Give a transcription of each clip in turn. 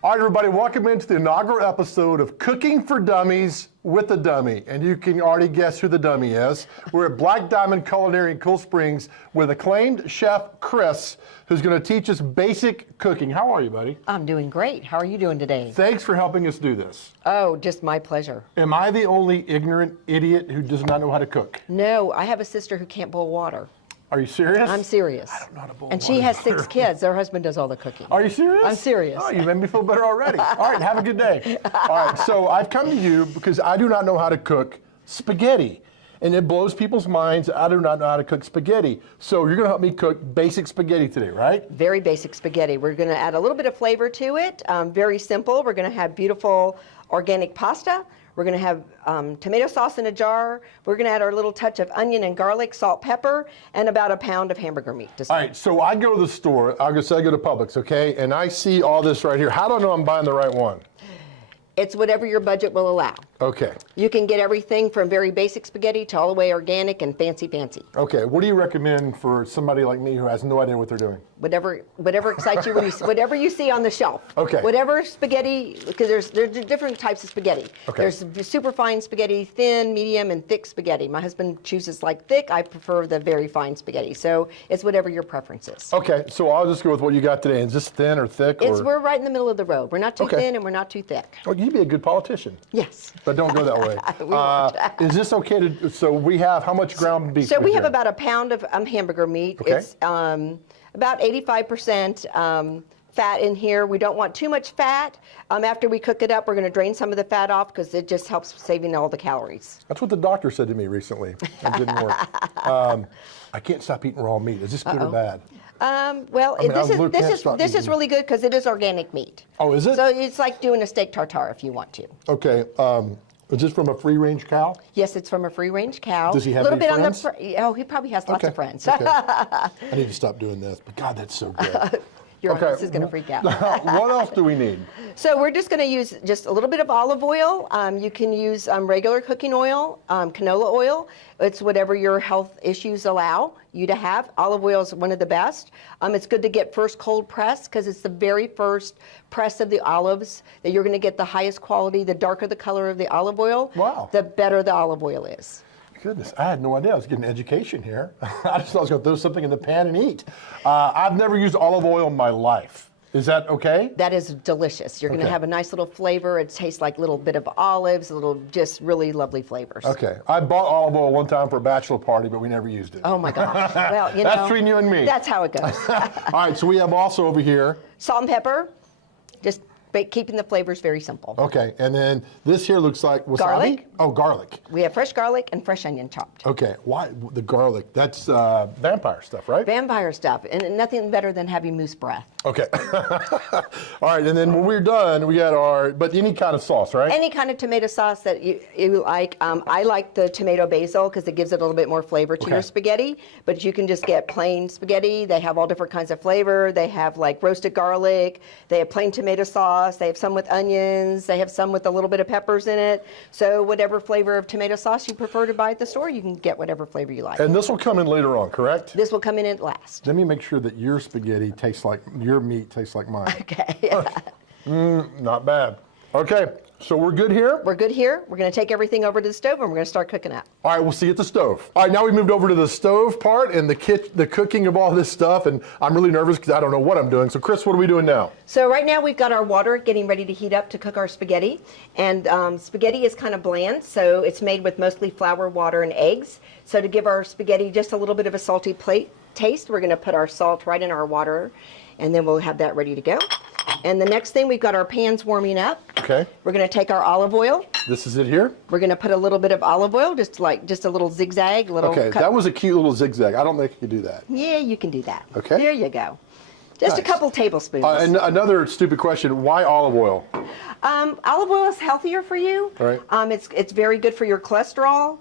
All right, everybody, welcome into the inaugural episode of Cooking for Dummies with a Dummy. And you can already guess who the dummy is. We're at Black Diamond Culinary in Cool Springs with acclaimed Chef Kris, who's going to teach us basic cooking. How are you, buddy? I'm doing great. How are you doing today? Thanks for helping us do this. Oh, just my pleasure. Am I the only ignorant idiot who does not know how to cook? No, I have a sister who can't boil water. Are you serious? I'm serious. I don't know how to boil And water. she has 6 kids. Their husband does all the cooking. Are you serious? I'm serious. Oh, you made me feel better already. All right, have a good day. All right, so I've come to you because I do not know how to cook spaghetti. And it blows people's minds. I do not know how to cook spaghetti. So you're gonna help me cook basic spaghetti today, right? Very basic spaghetti. We're gonna add a little bit of flavor to it. Very simple. We're gonna have beautiful organic pasta. We're gonna have tomato sauce in a jar. We're gonna add our little touch of onion and garlic, salt, pepper, and about a pound of hamburger meat. All right, so I go to the store, I go to Publix, okay? And I see all this right here. How do I know I'm buying the right one? It's whatever your budget will allow. Okay. You can get everything from very basic spaghetti to all the way organic and fancy. Okay, what do you recommend for somebody like me who has no idea what they're doing? Whatever excites you, whatever you see on the shelf. Okay. Whatever spaghetti, because there's different types of spaghetti. Okay. There's super fine spaghetti, thin, medium, and thick spaghetti. My husband chooses like thick. I prefer the very fine spaghetti. So it's whatever your preference is. Okay, so I'll just go with what you got today. Is this thin or thick? We're right in the middle of the road. We're not too Okay. thin and we're not too thick. Oh, you'd be a good politician. Yes. But don't go that way. We won't. Is this okay to, so we have how much ground beef? So we have here? about a pound of hamburger meat. Okay. It's about 85% fat in here. We don't want too much fat. After we cook it up, we're going to drain some of the fat off because it just helps saving all the calories. That's what the doctor said to me recently. It didn't work. I can't stop eating raw meat. Is this good or bad? This is really good because it is organic meat. Oh, is it? So it's like doing a steak tartare if you want to. Okay. Is this from a free-range cow? Yes, it's from a free-range cow. Does he have a little any bit friends? on the he probably has lots of friends. Okay. I need to stop doing this. But God, that's so good. Your audience is going to freak out. What else do we need? So we're just going to use just a little bit of olive oil. You can use regular cooking oil, canola oil. It's whatever your health issues allow you to have. Olive oil is one of the best. It's good to get first cold press because it's the very first press of the olives that you're going to get the highest quality. The darker the color of the olive oil, Wow. the better the olive oil is. Goodness, I had no idea I was getting education here. I just thought I was going to throw something in the pan and eat. I've never used olive oil in my life. Is that okay? That is delicious. You're going to have a nice little flavor. It tastes like a little bit of olives, just really lovely flavors. Okay. I bought olive oil one time for a bachelor party, but we never used it. Oh my gosh. Well, you know. That's between you and me. That's how it goes. All right, so we have also over here. Salt and pepper. Just keeping the flavors very simple. Okay, and then this here looks like wasabi? Garlic. Oh, garlic. We have fresh garlic and fresh onion chopped. Okay, why the garlic? That's vampire stuff, right? Vampire stuff, and nothing better than having moose breath. Okay. All right, and then when we're done, we got but any kind of sauce, right? Any kind of tomato sauce that you like. I like the tomato basil because it gives it a little bit more flavor to your spaghetti, but you can just get plain spaghetti. They have all different kinds of flavor. They have like roasted garlic. They have plain tomato sauce. They have some with onions. They have some with a little bit of peppers in it. So whatever flavor of tomato sauce you prefer to buy at the store, you can get whatever flavor you like. And this will come in later on, correct? This will come in at last. Let me make sure that your spaghetti tastes like, your meat tastes like mine. Okay. Not bad. Okay, so we're good here? We're good here. We're going to take everything over to the stove and we're going to start cooking up. All right, we'll see you at the stove. All right, now we moved over to the stove part and the cooking of all this stuff, and I'm really nervous because I don't know what I'm doing. So Kris, what are we doing now? So right now we've got our water getting ready to heat up to cook our spaghetti. And spaghetti is kind of bland, so it's made with mostly flour, water, and eggs. So to give our spaghetti just a little bit of a salty taste, we're going to put our salt right in our water, and then we'll have that ready to go. And the next thing, we've got our pans warming up. Okay. We're going to take our olive oil. This is it here? We're going to put a little bit of olive oil, just a little zigzag. Okay, that was a cute little zigzag. I don't think you could do that. Yeah, you can do that. Okay. There you go. Just Nice. a couple tablespoons. And another stupid question, why olive oil? Olive oil is healthier for you. Right. It's very good for your cholesterol.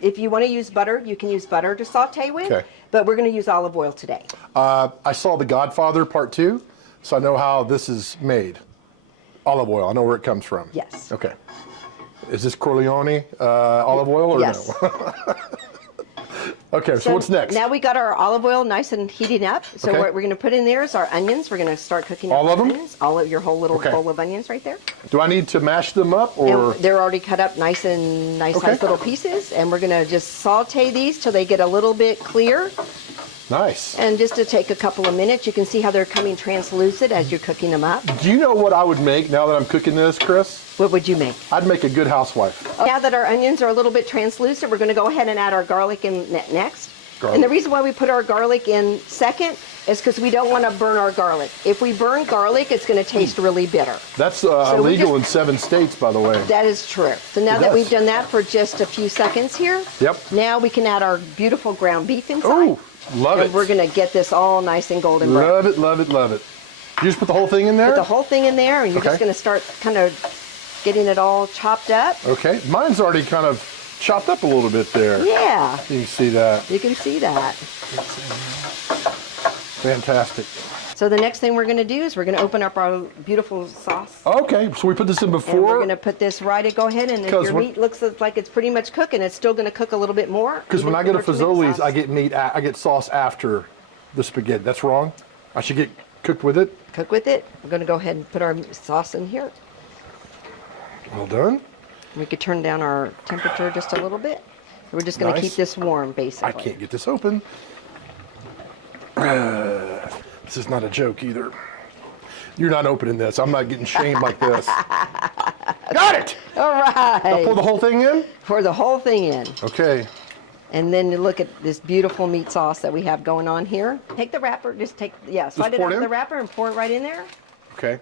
If you want to use butter, you can use butter to saute with. Okay. But we're going to use olive oil today. I saw The Godfather Part 2, so I know how this is made. Olive oil, I know where it comes from. Yes. Okay. Is this Corleone olive oil or yes. no? Okay, so what's next? Now we got our olive oil nice and heating up. So Okay. what we're going to put in there is our onions. We're going to start cooking up All of them? onions. All of your whole little Okay. bowl of onions right there. Do I need to mash them up, or? And they're already cut up nice and nice Okay. little pieces. And we're going to just saute these till they get a little bit clear. Nice. And just to take a couple of minutes, you can see how they're coming translucent as you're cooking them up. Do you know what I would make now that I'm cooking this, Chris? What would you make? I'd make a good housewife. Now that our onions are a little bit translucent, we're going to go ahead and add our garlic in next. Garlic. And the reason why we put our garlic in second is because we don't want to burn our garlic. If we burn garlic, it's going to taste really bitter. That's we illegal in just- 7 states, by the way. That is true. So now It that does. we've done that for just a few seconds here, Yep. now we can add our beautiful ground beef inside. Oh, love And it. we're going to get this all nice and golden brown. Love it, love it, love it. You just put the whole thing in there? Put the whole thing in there, and you're just Okay. going to start kind of getting it all chopped up. Okay, mine's already kind of chopped up a little bit there. Yeah, You can see that. you can see that. Fantastic. So the next thing we're going to do is we're going to open up our beautiful sauce. Okay, so we put this in And we're before, going to put this right. Go ahead, and if 'Cause your when- meat looks like it's pretty much cooking, it's still going to cook a little bit more. because when I even go to for tomato Fazoli's, sauce. I get meat. I get sauce after the spaghetti. That's wrong. I should get cooked with it. cook with it. We're going to go ahead and put our sauce in here. Well done. We could turn down our temperature just a little bit. We're just going to Nice. keep this warm, basically. I can't get this open. This is not a joke either. You're not opening this. I'm not getting shamed like this. Got it. All right. Pour the whole thing in. Pour the whole thing in. Okay. And then you look at this beautiful meat sauce that we have going on here. Take the wrapper, slide it pour out it of the in? wrapper and pour it right in there. Okay.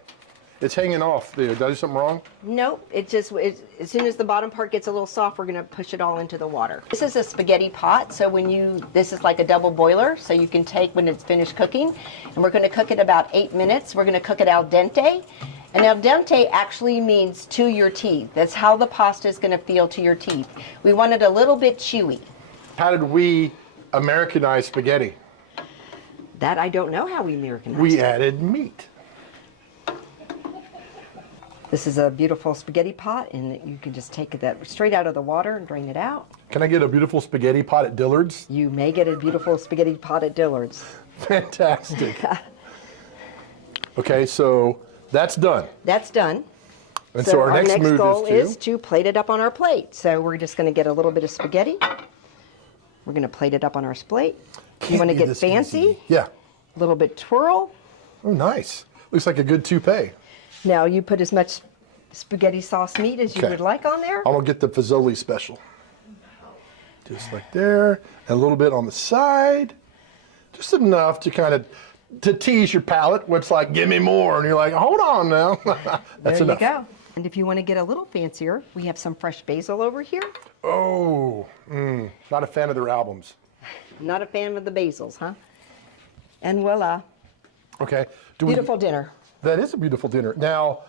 It's hanging off there. Did I do something wrong? Nope, as soon as the bottom part gets a little soft, we're gonna push it all into the water. This is a spaghetti pot, so this is like a double boiler, so you can take when it's finished cooking, and we're gonna cook it about 8 minutes. We're gonna cook it al dente, and al dente actually means to your teeth. That's how the pasta is gonna feel to your teeth. We want it a little bit chewy. How did we Americanize spaghetti? That I don't know how we Americanize. We added meat. This is a beautiful spaghetti pot, and you can just take that straight out of the water and drain it out. Can I get a beautiful spaghetti pot at Dillard's? You may get a beautiful spaghetti pot at Dillard's. Fantastic. Okay, so that's done. That's done. And so our next move goal is is to plate it up on our plate. So we're just going to get a little bit of spaghetti. We're going to plate it up on our plate. You want to get fancy? Yeah. A little bit twirl. Oh, nice. Looks like a good toupee. Now you put as much spaghetti sauce meat as you Okay. would like on there. I'm gonna get the Fazoli special. Just like there, and a little bit on the side. Just enough to kind of to tease your palate. What's like, give me more, and you're like, hold on now. That's there enough. you go. And if you want to get a little fancier, we have some fresh basil over here. Oh, not a fan of their albums. Not a fan of the basils, huh? And voila, Okay. beautiful dinner. That is a beautiful dinner. Now,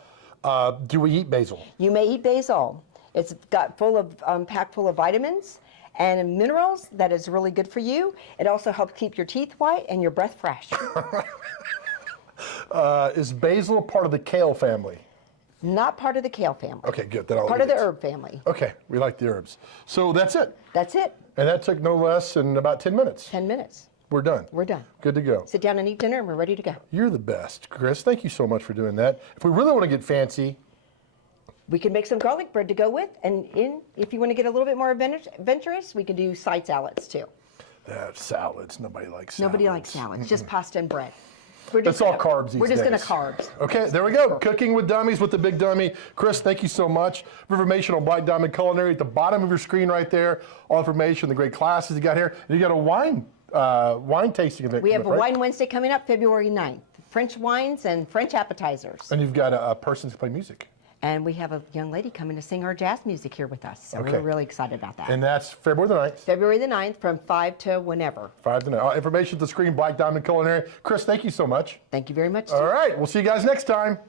do we eat basil? You may eat basil. It's got packed full of vitamins and minerals that is really good for you. It also helps keep your teeth white and your breath fresh. Is basil part of the kale family? Not part of the kale family. Okay, good. Then I'll Part eat of the it. herb family. Okay, we like the herbs. So that's it. That's it. And that took no less than about 10 minutes. 10 minutes. We're done. We're done. Good to go. Sit down and eat dinner, and we're ready to go. You're the best, Chris. Thank you so much for doing that. If we really want to get fancy, We can make some garlic bread to go with, and if you want to get a little bit more adventurous, we can do side salads too. salads. Nobody likes salads. Nobody likes salads, just pasta and bread. We're That's all carbs these We're just going days. to carbs. Okay, there we go. Cooking with Dummies with the Big Dummy. Chris, thank you so much. For information on Black Diamond Culinary at the bottom of your screen right there. All information, the great classes you got here. And you got a wine tasting event. We have a coming up, right? Wine Wednesday coming up February 9th. French wines and French appetizers. And you've got a person to play music. And we have a young lady coming to sing our jazz music here with us. So Okay. we're really excited about that. And that's February the 9th. February the 9th from 5 to whenever. 5 to 9. Information at the screen, Black Diamond Culinary. Chris, thank you so much. Thank you very much. All right, we'll see you guys next time.